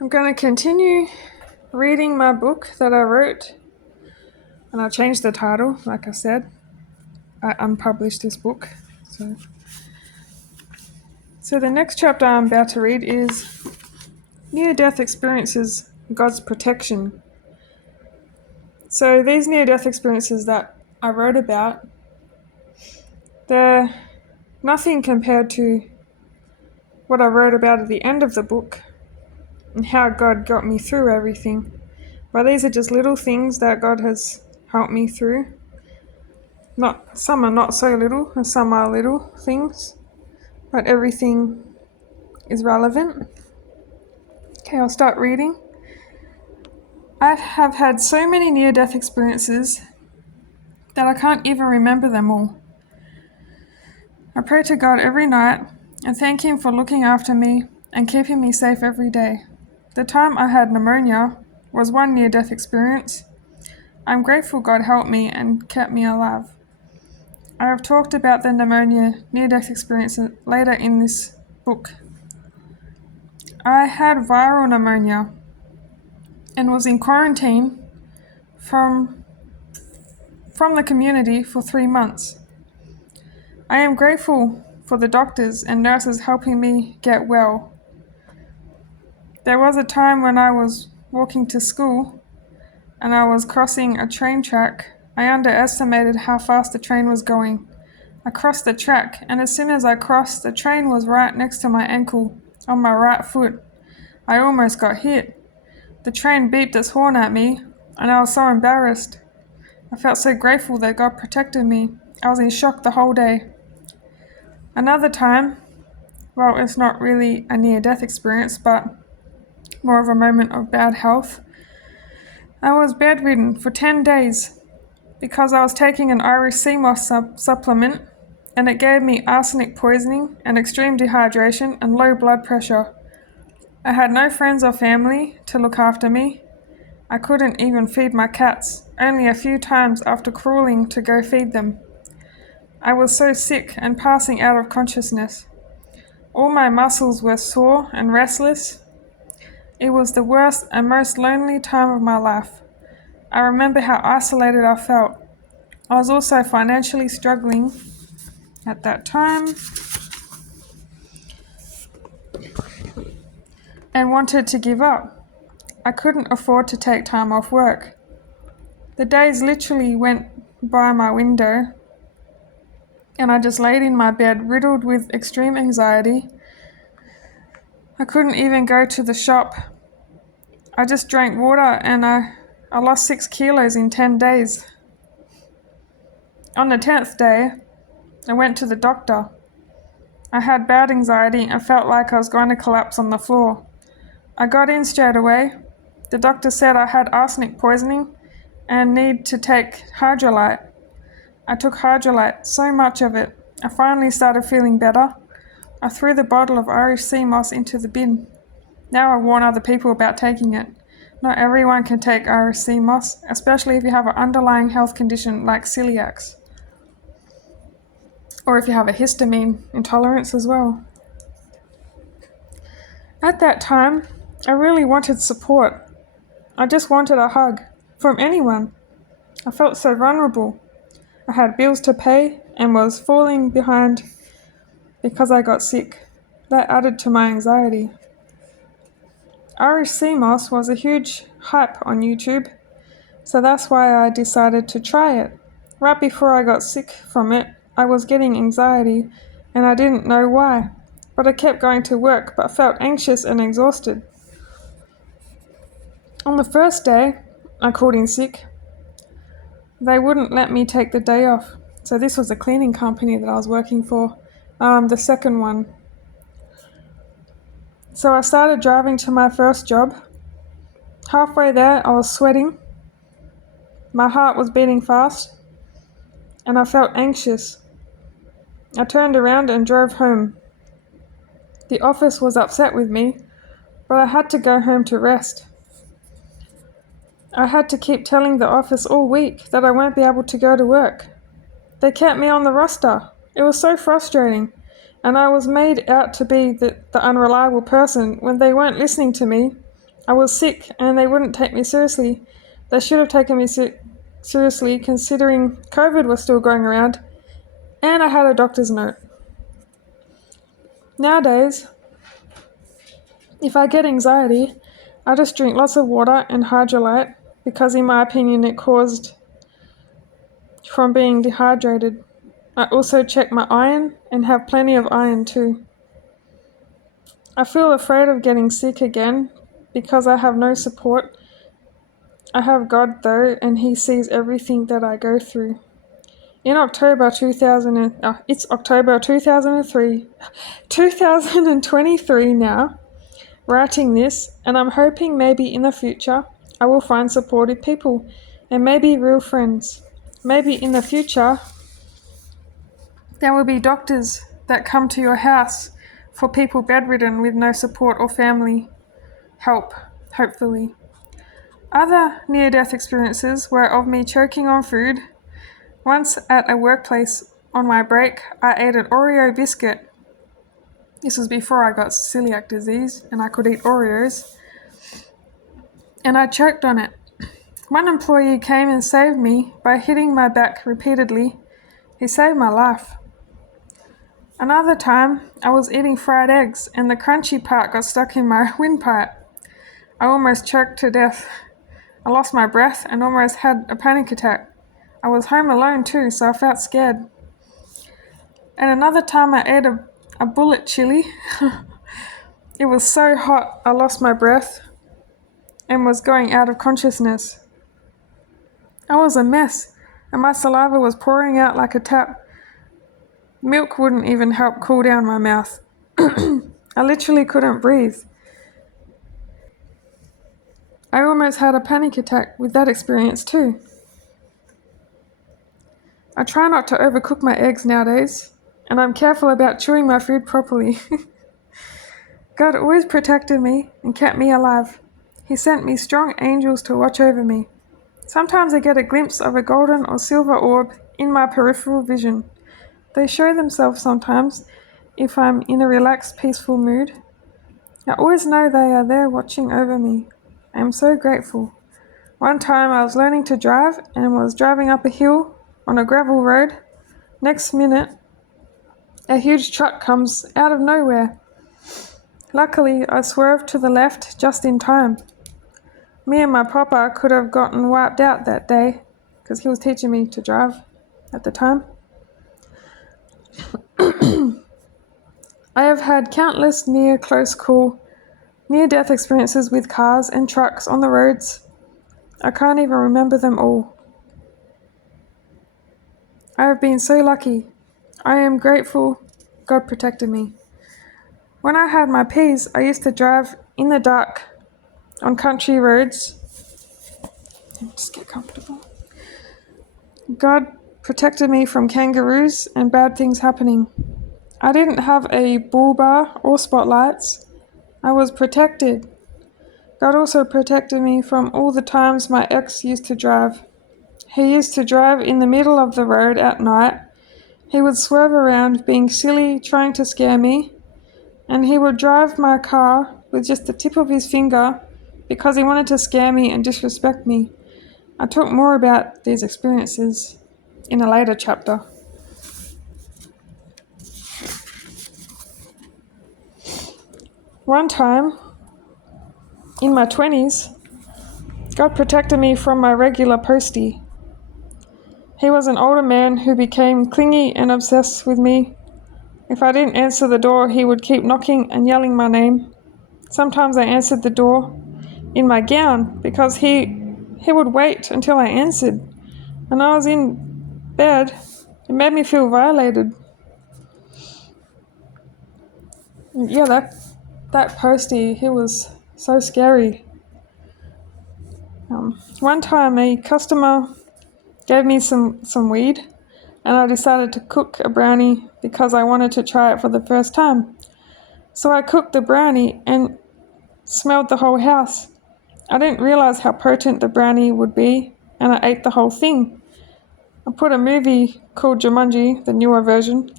I'm going to continue reading my book that I wrote, and I changed the title, like I said. I unpublished this book. So the next chapter I'm about to read is Near-Death Experiences, God's Protection. So these near-death experiences that I wrote about, they're nothing compared to what I wrote about at the end of the book and how God got me through everything. But these are just little things that God has helped me through. Some are not so little, and some are little things, but everything is relevant. Okay, I'll start reading. I have had so many near-death experiences that I can't even remember them all. I pray to God every night and thank Him for looking after me and keeping me safe every day. The time I had pneumonia was one near-death experience. I'm grateful God helped me and kept me alive. I have talked about the pneumonia near-death experience later in this book. I had viral pneumonia and was in quarantine from the community for 3 months. I am grateful for the doctors and nurses helping me get well. There was a time when I was walking to school and I was crossing a train track. I underestimated how fast the train was going. I crossed the track, and as soon as I crossed, the train was right next to my ankle on my right foot. I almost got hit. The train beeped its horn at me, and I was so embarrassed. I felt so grateful that God protected me. I was in shock the whole day. Another time, well, it's not really a near-death experience, but more of a moment of bad health. I was bedridden for 10 days because I was taking an Irish sea moss supplement, and it gave me arsenic poisoning and extreme dehydration and low blood pressure. I had no friends or family to look after me. I couldn't even feed my cats, only a few times after crawling to go feed them. I was so sick and passing out of consciousness. All my muscles were sore and restless. It was the worst and most lonely time of my life. I remember how isolated I felt. I was also financially struggling at that time and wanted to give up. I couldn't afford to take time off work. The days literally went by my window, and I just laid in my bed riddled with extreme anxiety. I couldn't even go to the shop. I just drank water, and I lost 6 kilos in 10 days. On the 10th day, I went to the doctor. I had bad anxiety and felt like I was going to collapse on the floor. I got in straight away. The doctor said I had arsenic poisoning and need to take hydrolyte. I took hydrolyte, so much of it. I finally started feeling better. I threw the bottle of Irish sea moss into the bin. Now I warn other people about taking it. Not everyone can take Irish sea moss, especially if you have an underlying health condition like celiac, or if you have a histamine intolerance as well. At that time, I really wanted support. I just wanted a hug from anyone. I felt so vulnerable. I had bills to pay and was falling behind because I got sick. That added to my anxiety. Irish sea moss was a huge hype on YouTube, so that's why I decided to try it. Right before I got sick from it, I was getting anxiety and I didn't know why, but I kept going to work but felt anxious and exhausted. On the first day, I called in sick. They wouldn't let me take the day off. So this was a cleaning company that I was working for, the second one. So I started driving to my first job. Halfway there, I was sweating. My heart was beating fast, and I felt anxious. I turned around and drove home. The office was upset with me, but I had to go home to rest. I had to keep telling the office all week that I won't be able to go to work. They kept me on the roster. It was so frustrating, and I was made out to be the unreliable person when they weren't listening to me I was sick and they wouldn't take me seriously. They should have taken me seriously considering COVID was still going around and I had a doctor's note. Nowadays, if I get anxiety, I just drink lots of water and Hydralyte because in my opinion it caused from being dehydrated. I also check my iron and have plenty of iron too. I feel afraid of getting sick again because I have no support. I have God though, and He sees everything that I go through. In October 2023 now, writing this, and I'm hoping maybe in the future I will find supportive people and maybe real friends. Maybe in the future there will be doctors that come to your house for people bedridden with no support or family help, hopefully. Other near-death experiences were of me choking on food. Once at a workplace on my break, I ate an Oreo biscuit. This was before I got celiac disease and I could eat Oreos. And I choked on it. One employee came and saved me by hitting my back repeatedly. He saved my life. Another time, I was eating fried eggs and the crunchy part got stuck in my windpipe. I almost choked to death. I lost my breath and almost had a panic attack. I was home alone too, so I felt scared. And another time I ate a bullet chili. It was so hot I lost my breath and was going out of consciousness. I was a mess and my saliva was pouring out like a tap. Milk wouldn't even help cool down my mouth. I literally couldn't breathe. I almost had a panic attack with that experience too. I try not to overcook my eggs nowadays, and I'm careful about chewing my food properly. God always protected me and kept me alive. He sent me strong angels to watch over me. Sometimes I get a glimpse of a golden or silver orb in my peripheral vision. They show themselves sometimes if I'm in a relaxed, peaceful mood. I always know they are there watching over me. I am so grateful. One time I was learning to drive and was driving up a hill on a gravel road. Next minute, a huge truck comes out of nowhere. Luckily, I swerved to the left just in time. Me and my papa could have gotten wiped out that day because he was teaching me to drive at the time. I have had countless near-death experiences with cars and trucks on the roads. I can't even remember them all. I have been so lucky. I am grateful God protected me. When I had my P's, I used to drive in the dark on country roads. Just get comfortable. God protected me from kangaroos and bad things happening. I didn't have a bull bar or spotlights. I was protected. God also protected me from all the times my ex used to drive. He used to drive in the middle of the road at night. He would swerve around, being silly, trying to scare me. And he would drive my car with just the tip of his finger because he wanted to scare me and disrespect me. I talk more about these experiences in a later chapter. One time, in my 20s, God protected me from my regular postie. He was an older man who became clingy and obsessed with me. If I didn't answer the door, he would keep knocking and yelling my name. Sometimes I answered the door in my gown because he would wait until I answered. When I was in bed, it made me feel violated. Yeah, that postie, he was so scary. One time a customer gave me some weed and I decided to cook a brownie because I wanted to try it for the first time. So I cooked the brownie and smelled the whole house. I didn't realize how potent the brownie would be and I ate the whole thing. I put a movie called Jumanji, the newer version,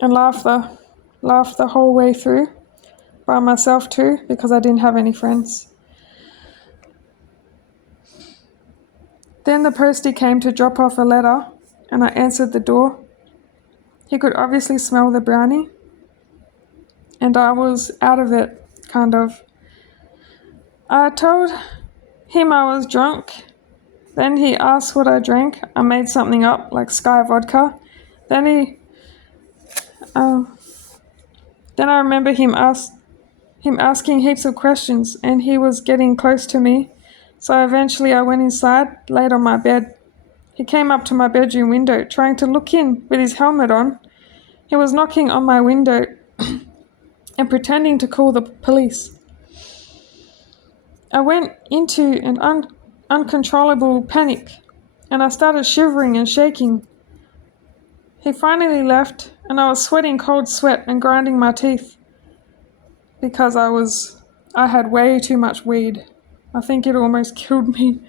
and laughed the whole way through. by myself too because I didn't have any friends. Then the postie came to drop off a letter and I answered the door. He could obviously smell the brownie and I was out of it, kind of. I told him I was drunk. Then he asked what I drank. I made something up, like Sky vodka. Then I remember him asking heaps of questions, and he was getting close to me. So eventually I went inside, laid on my bed. He came up to my bedroom window, trying to look in with his helmet on. He was knocking on my window and pretending to call the police. I went into an uncontrollable panic, and I started shivering and shaking. He finally left, and I was sweating cold sweat and grinding my teeth because I had way too much weed. I think it almost killed me.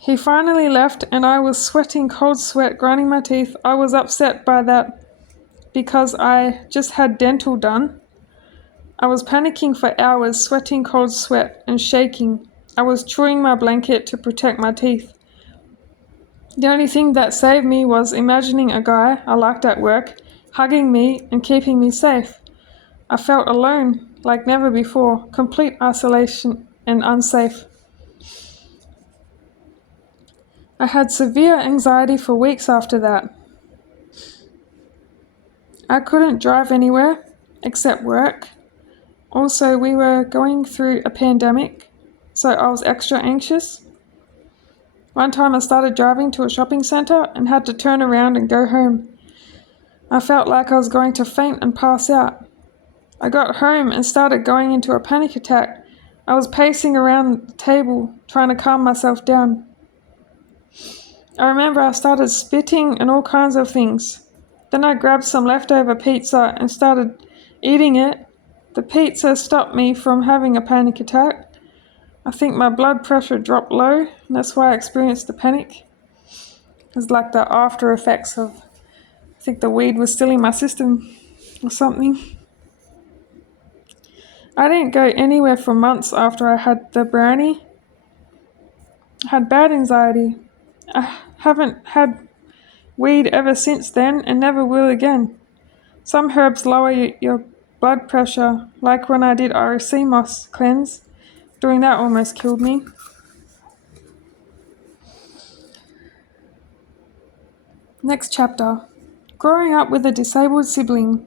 He finally left, and I was sweating cold sweat, grinding my teeth. I was upset by that because I just had dental done. I was panicking for hours, sweating cold sweat and shaking. I was chewing my blanket to protect my teeth. The only thing that saved me was imagining a guy I liked at work hugging me and keeping me safe. I felt alone, like never before, complete isolation and unsafe. I had severe anxiety for weeks after that. I couldn't drive anywhere except work. Also, we were going through a pandemic, so I was extra anxious. One time I started driving to a shopping centre and had to turn around and go home. I felt like I was going to faint and pass out. I got home and started going into a panic attack. I was pacing around the table, trying to calm myself down. I remember I started spitting and all kinds of things. Then I grabbed some leftover pizza and started eating it. The pizza stopped me from having a panic attack. I think my blood pressure dropped low, and that's why I experienced the panic. It was like the after effects of, I think the weed was still in my system or something. I didn't go anywhere for months after I had the brownie. I had bad anxiety. I haven't had weed ever since then and never will again. Some herbs lower your blood pressure, like when I did RC moss cleanse. Doing that almost killed me. Next chapter. Growing up with a disabled sibling.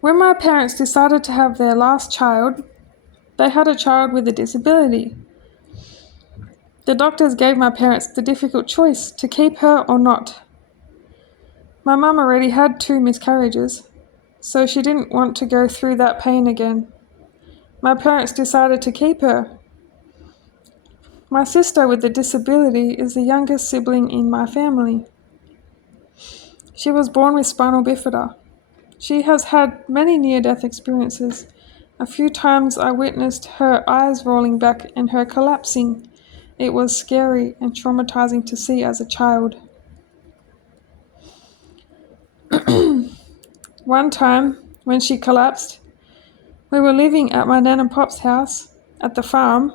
When my parents decided to have their last child, they had a child with a disability. The doctors gave my parents the difficult choice to keep her or not. My mum already had 2 miscarriages, so she didn't want to go through that pain again. My parents decided to keep her. My sister with the disability is the youngest sibling in my family. She was born with spinal bifida. She has had many near-death experiences. A few times I witnessed her eyes rolling back and her collapsing. It was scary and traumatizing to see as a child. One time, when she collapsed, we were living at my nan and pop's house at the farm,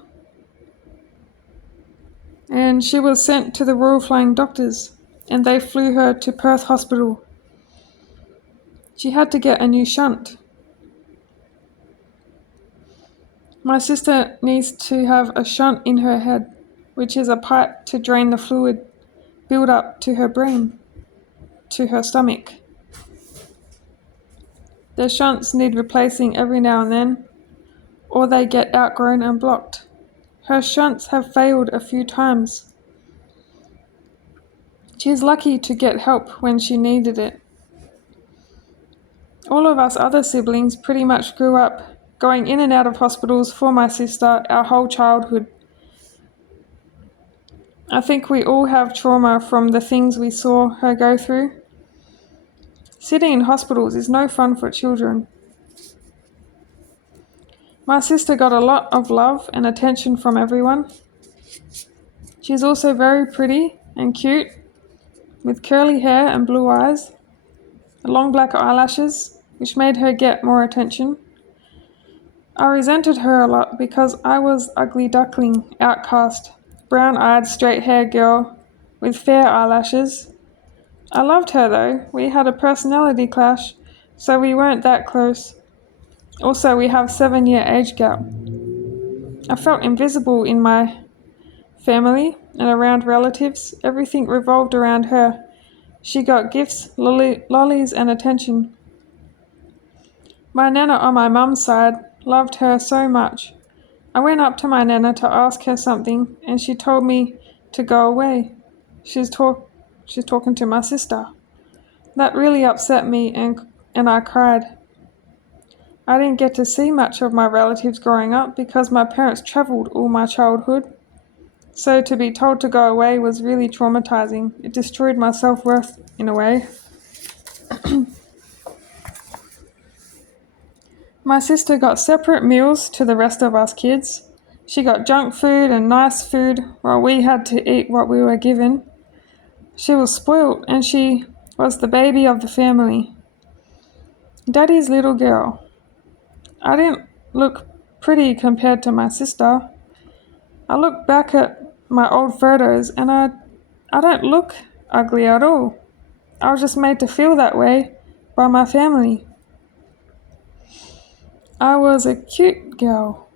and she was sent to the Royal Flying Doctors, and they flew her to Perth Hospital. She had to get a new shunt. My sister needs to have a shunt in her head, which is a pipe to drain the fluid build up to her brain, to her stomach. The shunts need replacing every now and then, or they get outgrown and blocked. Her shunts have failed a few times. She is lucky to get help when she needed it. All of us other siblings pretty much grew up going in and out of hospitals for my sister our whole childhood. I think we all have trauma from the things we saw her go through. Sitting in hospitals is no fun for children. My sister got a lot of love and attention from everyone. She's also very pretty and cute, with curly hair and blue eyes. long black eyelashes, which made her get more attention. I resented her a lot because I was ugly duckling, outcast, brown-eyed, straight-haired girl with fair eyelashes. I loved her though. We had a personality clash, so we weren't that close. Also, we have 7-year age gap. I felt invisible in my family and around relatives. Everything revolved around her. She got gifts, lollies, and attention. My nana on my mum's side loved her so much. I went up to my nana to ask her something, and she told me to go away. She's talking to my sister. That really upset me, and I cried. I didn't get to see much of my relatives growing up because my parents travelled all my childhood. So to be told to go away was really traumatizing. It destroyed my self-worth in a way. My sister got separate meals to the rest of us kids. She got junk food and nice food while we had to eat what we were given. She was spoiled and she was the baby of the family. Daddy's little girl. I didn't look pretty compared to my sister. I look back at my old photos and I don't look ugly at all. I was just made to feel that way by my family. I was a cute girl.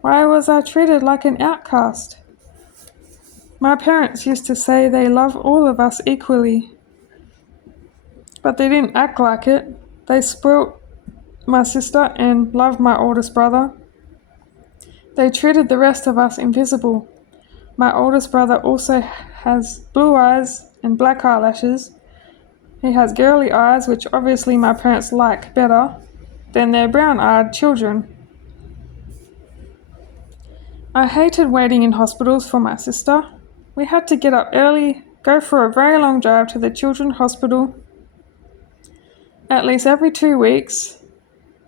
Why was I treated like an outcast? My parents used to say they love all of us equally, but they didn't act like it. They spoilt my sister and loved my oldest brother. They treated the rest of us invisible. My oldest brother also has blue eyes and black eyelashes. He has girly eyes, which obviously my parents like better than their brown-eyed children. I hated waiting in hospitals for my sister. We had to get up early, go for a very long drive to the children's hospital at least every 2 weeks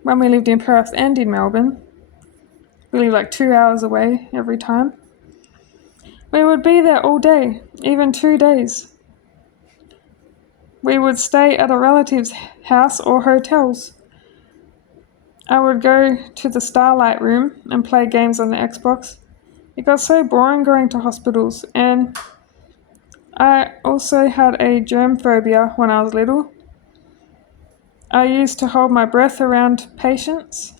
when we lived in Perth and in Melbourne. We lived like 2 hours away every time. We would be there all day, even 2 days. We would stay at a relative's house or hotels. I would go to the Starlight room and play games on the Xbox. It got so boring going to hospitals, and I also had a germ phobia when I was little. I used to hold my breath around patients.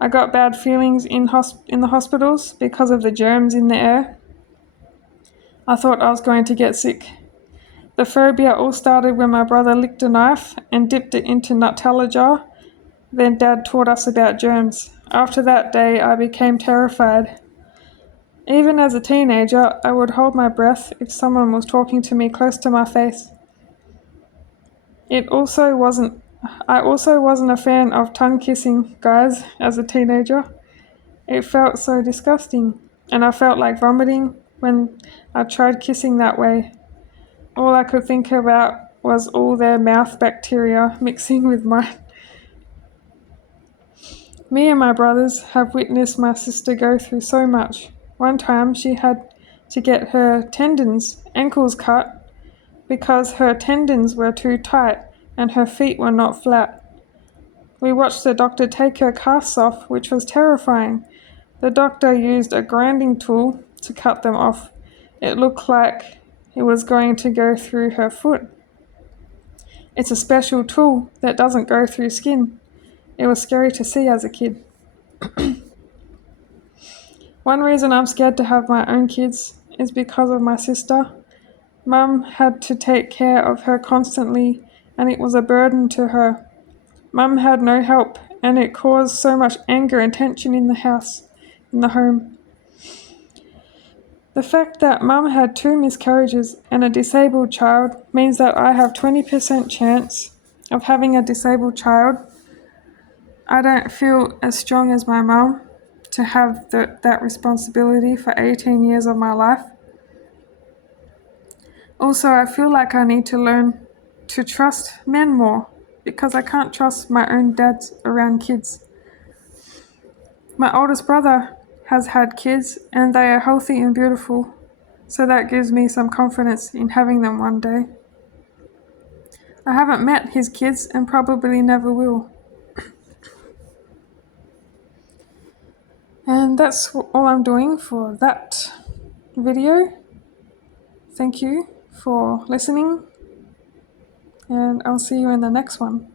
I got bad feelings in the hospitals because of the germs in the air. I thought I was going to get sick. The phobia all started when my brother licked a knife and dipped it into Nutella jar. Then Dad taught us about germs. After that day, I became terrified. Even as a teenager, I would hold my breath if someone was talking to me close to my face. I also wasn't a fan of tongue kissing guys as a teenager. It felt so disgusting, and I felt like vomiting when I tried kissing that way. All I could think about was all their mouth bacteria mixing with mine. Me and my brothers have witnessed my sister go through so much. One time she had to get her ankles cut because her tendons were too tight and her feet were not flat. We watched the doctor take her casts off, which was terrifying. The doctor used a grinding tool to cut them off. It looked like it was going to go through her foot. It's a special tool that doesn't go through skin. It was scary to see as a kid. One reason I'm scared to have my own kids is because of my sister. Mum had to take care of her constantly, and it was a burden to her. Mum had no help, and it caused so much anger and tension in the home. The fact that Mum had 2 miscarriages and a disabled child means that I have 20% chance of having a disabled child. I don't feel as strong as my mum to have that responsibility for 18 years of my life. Also, I feel like I need to learn to trust men more because I can't trust my own dad around kids. My oldest brother has had kids and they are healthy and beautiful, so that gives me some confidence in having them one day. I haven't met his kids and probably never will. And that's all I'm doing for that video. Thank you for listening, and I'll see you in the next one.